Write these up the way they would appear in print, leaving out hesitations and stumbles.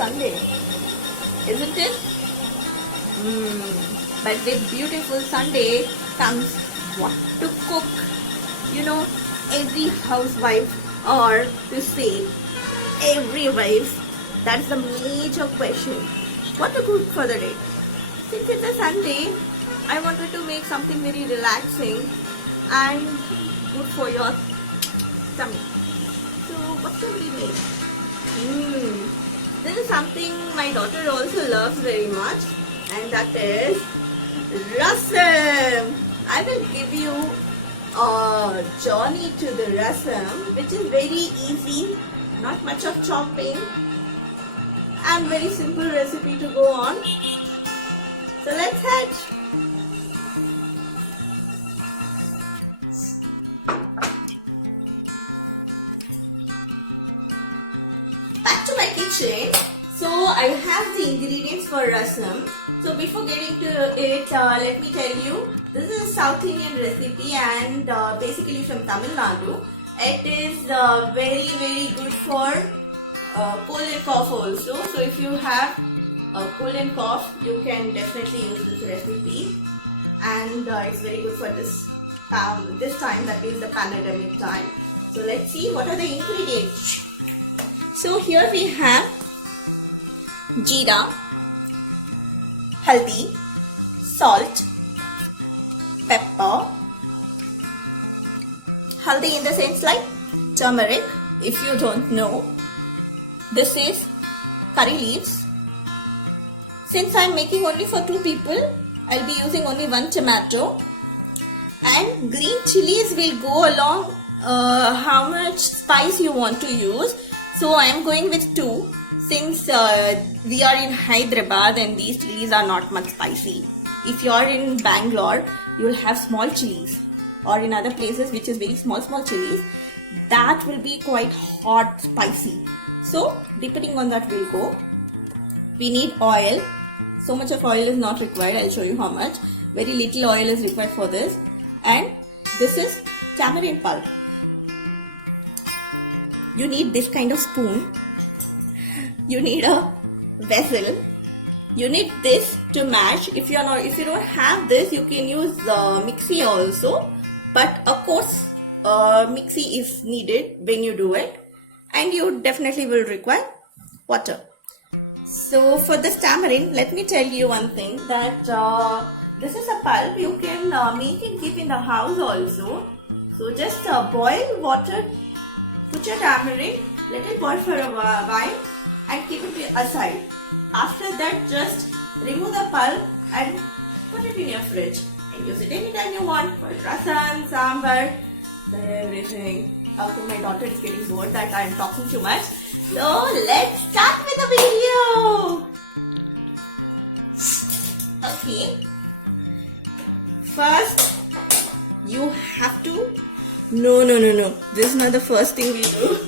Sunday, isn't it? But with beautiful Sunday comes what to cook. You know, every housewife, or to say every wife, that's the major question. What to cook for the day? Since it's a Sunday, I wanted to make something very relaxing and good for your tummy. So what should we make? This is something my daughter also loves very much, and that is rasam. I will give you a journey to the rasam, which is very easy, not much of chopping, and very simple recipe to go on. So let's head. Back to my kitchen. So I have the ingredients for rasam. So before getting to it, let me tell you, this is a South Indian recipe and basically from Tamil Nadu. It is very good for cold and cough also. So if you have cold and cough, you can definitely use this recipe, and it's very good for this time, that is the pandemic time. So let's see what are the ingredients. So here we have jeera, haldi, salt, pepper, haldi in the sense like turmeric, if you don't know. This is curry leaves. Since I am making only for 2 people, I'll be using only 1 tomato, and green chilies will go along how much spice you want to use. So I am going with 2, since we are in Hyderabad and these chilies are not much spicy. If you are in Bangalore, you will have small chilies, or in other places which is very small chilies, that will be quite hot, spicy. So depending on that we'll go. We need oil. So much of oil is not required. I'll show you how much. Very little oil is required for this. And this is tamarind pulp. You need this kind of spoon. You need a vessel. You need this to mash. If you don't have this, you can use the mixie also. But of course, mixie is needed when you do it. And you definitely will require water. So for this tamarind, let me tell you one thing, that this is a pulp you can make and keep in the house also. So just boil water, put your tamarind, let it boil for a while and keep it aside. After that, just remove the pulp and put it in your fridge and use it anytime you want for rasam, sambar, everything. Okay, my daughter is getting bored that I am talking too much. So let's start with the video. Okay. First, you have to... No. This is not the first thing we do.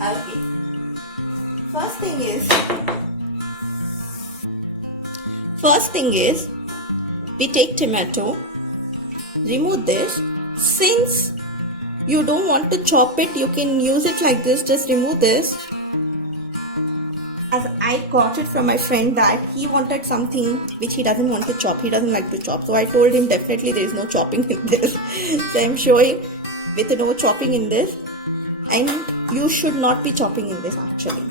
Okay. First thing is, we take tomato, remove this. Since you don't want to chop it, you can use it like this, just remove this. As I got it from my friend that he wanted something which he doesn't want to chop, he doesn't like to chop. So I told him definitely there is no chopping in this. So I'm showing with no chopping in this, and you should not be chopping in this actually.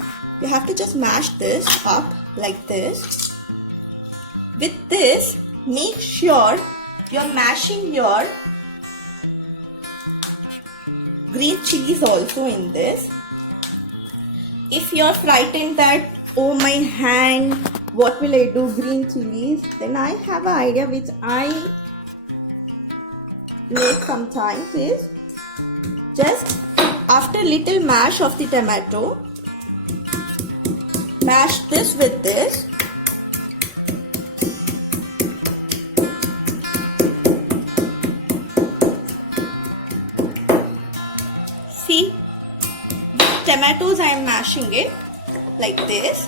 You have to just mash this up like this. With this, make sure you're mashing your green chilies also in this. If you're frightened that, oh my hand, what will I do, green chilies, then I have an idea which I make sometimes is, just after little mash of the tomato, mash this with this. See, tomatoes I am mashing it like this.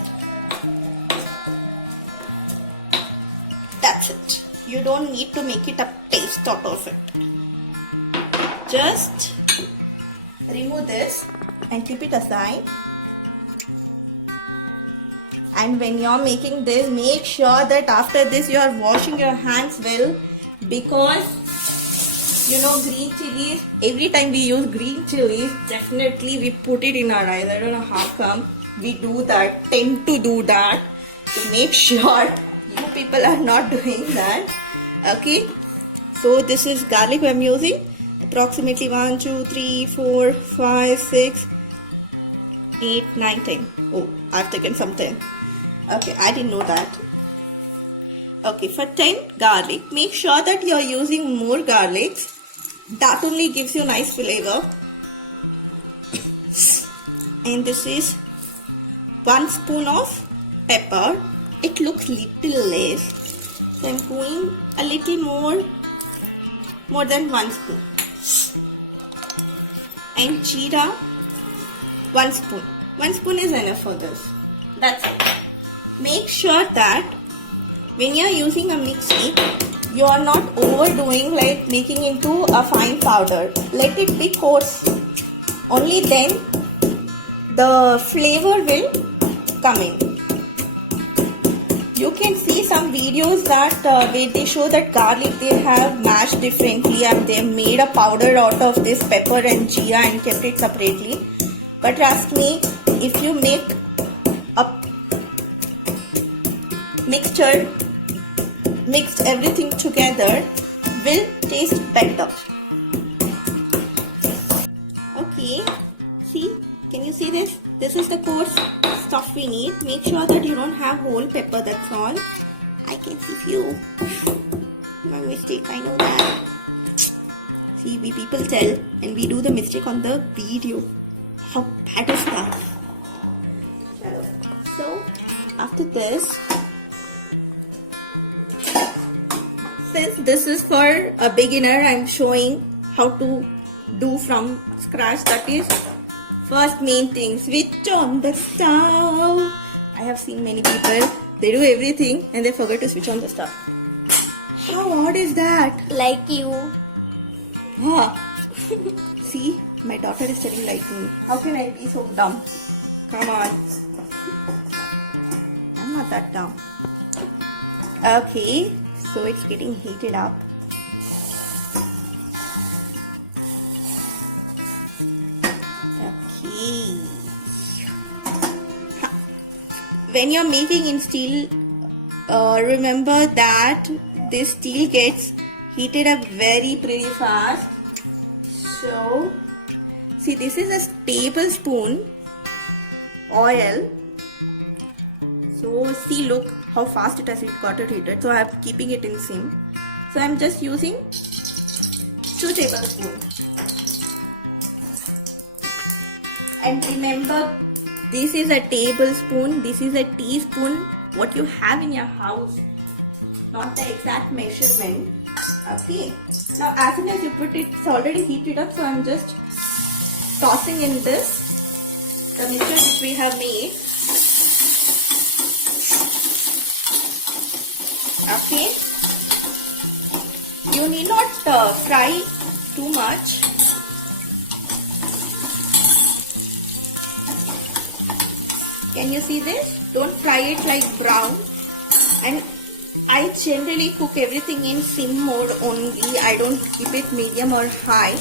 That's it. You don't need to make it a paste out of it. Just remove this and keep it aside. And when you're making this, make sure that after this you are washing your hands well, because you know green chilies, every time we use green chilies, definitely we put it in our eyes. I don't know how come we do that, tend to do that. So make sure you people are not doing that. Okay, so this is garlic I'm using, approximately 1, 2, 3, 4, 5, 6, 8, 9, 10. Oh, I've taken some 10. Okay, I didn't know that. Okay, for 10 garlic, make sure that you're using more garlics. That only gives you nice flavor. And this is 1 spoon of pepper. It looks little less, so I'm going a little more than 1 spoon. And jeera, 1 spoon. 1 spoon is enough for this. That's it. Make sure that when you are using a mixie, you are not overdoing, like making into a fine powder. Let it be coarse. Only then the flavor will come in. You can see some videos that where they show that garlic they have mashed differently and they have made a powder out of this pepper and jeera and kept it separately. But trust me, if you make a mixture, mixed everything together, will taste better. Okay, see, can you see this? This is the coarse stuff we need. Make sure that you don't have whole pepper, that's all. I can see few. My mistake, I know that. See, we people tell and we do the mistake on the video. How bad is that? So, after this, since this is for a beginner, I'm showing how to do from scratch. That is, first main thing, switch on the stove. I have seen many people, they do everything and they forget to switch on the stove. How odd is that? Like you. Huh. See, my daughter is telling like me. How can I be so dumb? Come on. I'm not that dumb. Okay, so it's getting heated up. Okay. When you're making in steel, remember that this steel gets heated up very pretty fast. So, see, this is a tablespoon oil. So, see, look how fast it has got it heated. So, I'm keeping it in sim. So, I'm just using 2 tablespoons. And remember, this is a tablespoon, this is a teaspoon, what you have in your house, not the exact measurement. Okay. Now, as soon as you put it, it's already heated up, so I'm just tossing in this, the mixture which we have made. Okay. You need not fry too much. Can you see this? Don't fry it like brown. And I generally cook everything in sim mode only. I don't keep it medium or high.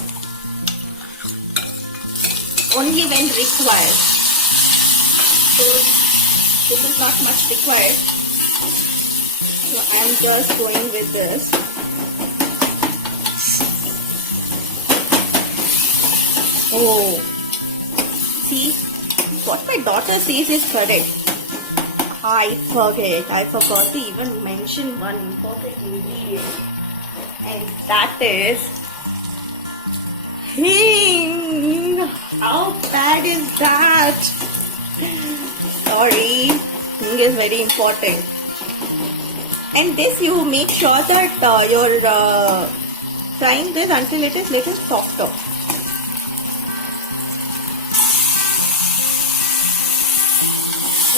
Only when required. So this is not much required. So I am just going with this. Oh, see, what my daughter says is correct. I forgot to even mention one important ingredient, and that is hing. How bad is that? Sorry, hing is very important. And this, you make sure that you're frying this until it is little softer.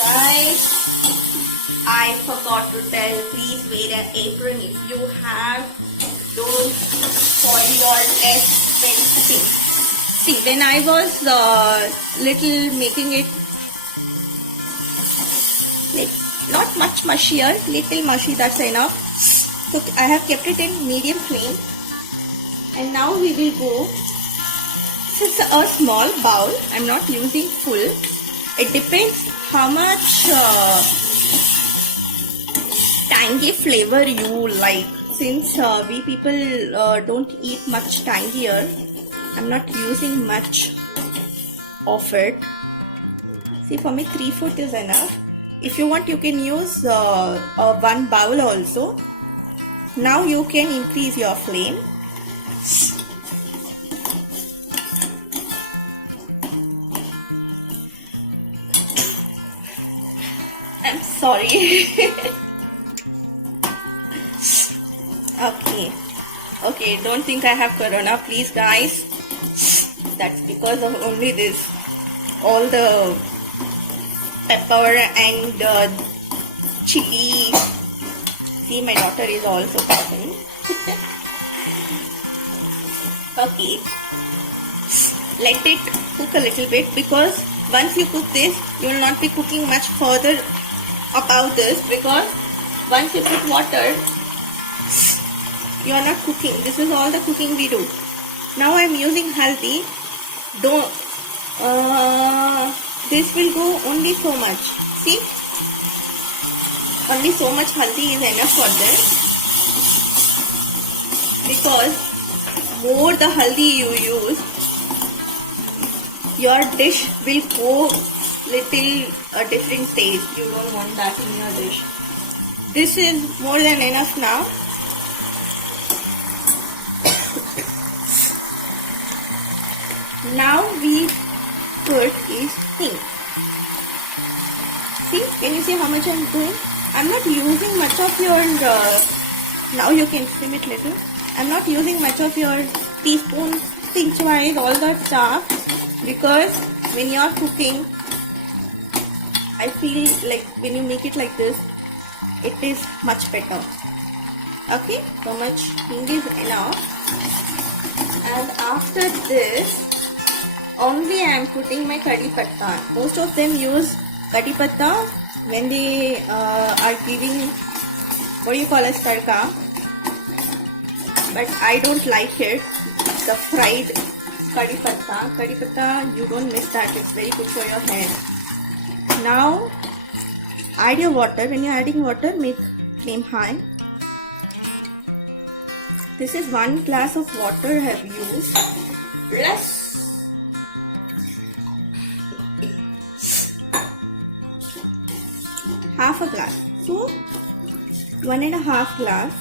Guys, I forgot to tell, please wear an apron if you have. Don't spoil your recipe. See, when I was little making it like much mushier, little mushy, that's enough. So I have kept it in medium flame. And now we will go, this is a small bowl, I'm not using full. It depends how much tangy flavor you like. Since we people don't eat much tangier, I'm not using much of it. See, for me 3/4 is enough. If you want, you can use one bowl also. Now you can increase your flame. I'm sorry. Okay, don't think I have corona, please guys. That's because of only this. All the pepper and chili. See, my daughter is also coughing. Okay, let it cook a little bit, because once you cook this, you will not be cooking much further about this, because once you put water, you are not cooking. This is all the cooking we do. Now I am using haldi. This will go only so much. See, only so much haldi is enough for this, because more the haldi you use, your dish will go little a different taste. You don't want that in your dish. This is more than enough now. Now we put is hing. See, can you see how much I'm doing? I'm not using much of your, now you can trim it little. I'm not using much of your teaspoon, pinch wise, all that stuff, because when you're cooking, I feel like when you make it like this, it is much better. Okay, so much hing is enough. And after this, only I am putting my kadhi patta. Most of them use kadhi patta when they are giving, what do you call as tadka, but I don't like it, the fried kadhi patta. Kadhi patta, you don't miss that, it's very good for your hair. Now add your water. When you're adding water, make flame high. This is 1 glass of water I have used, plus half a glass. So 1.5 glass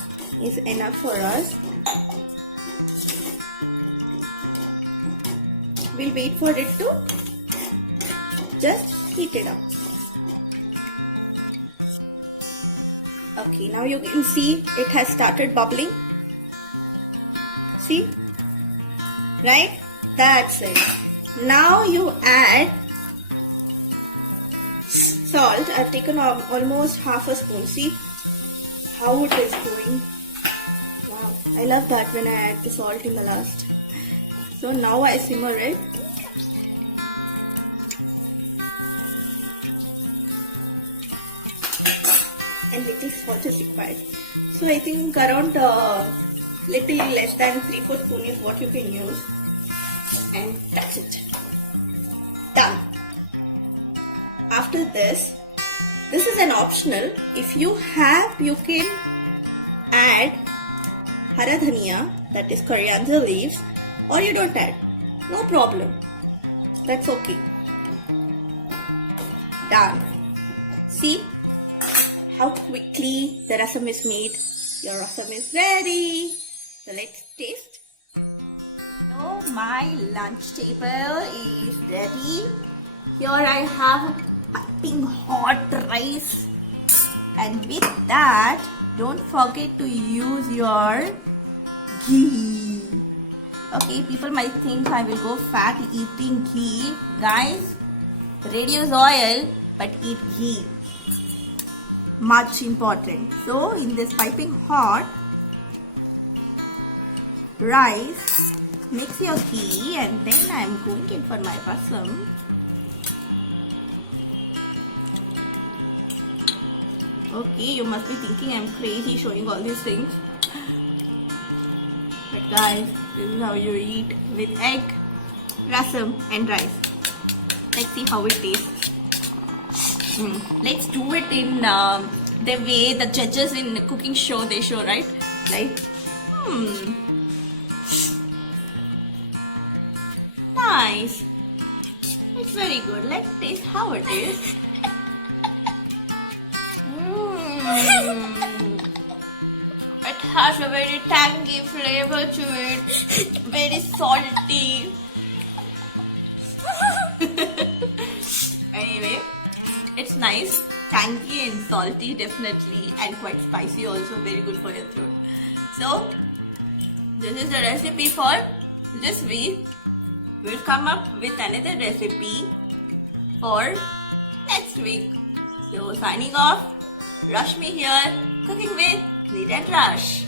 is enough for us. We'll wait for it to just heat it up. Okay, now you can see it has started bubbling. See? Right? That's it. Now you add salt. I've taken almost half a spoon. See how it is going. Wow, I love that when I add the salt in the last. So now I simmer it. And little salt is required. So I think around little less than 3/4 spoon is what you can use. And that's it. Done. After this is an optional. If you have, you can add hara dhania, that is coriander leaves, or you don't add. No problem. That's okay. Done. See how quickly the rasam is made. Your rasam is ready. So let's taste. So my lunch table is ready. Here I have piping hot rice, and with that, don't forget to use your ghee. Okay, people might think I will go fat eating ghee. Guys, reduce oil but eat ghee. Much important. So in this piping hot rice, mix your ghee, and then I am going in for my rasam. Okay, you must be thinking I'm crazy showing all these things. But guys, this is how you eat with egg, rasam and rice. Let's see how it tastes. Let's do it in the way the judges in the cooking show they show, right? Like, nice. It's very good. Let's taste how it is. It has a very tangy flavor to it. Very salty. Anyway, it's nice. Tangy and salty definitely, and quite spicy also. Very good for your throat. So, this is the recipe for this week. We'll come up with another recipe for next week. So signing off, Rashmi here, cooking with Neat and Rush.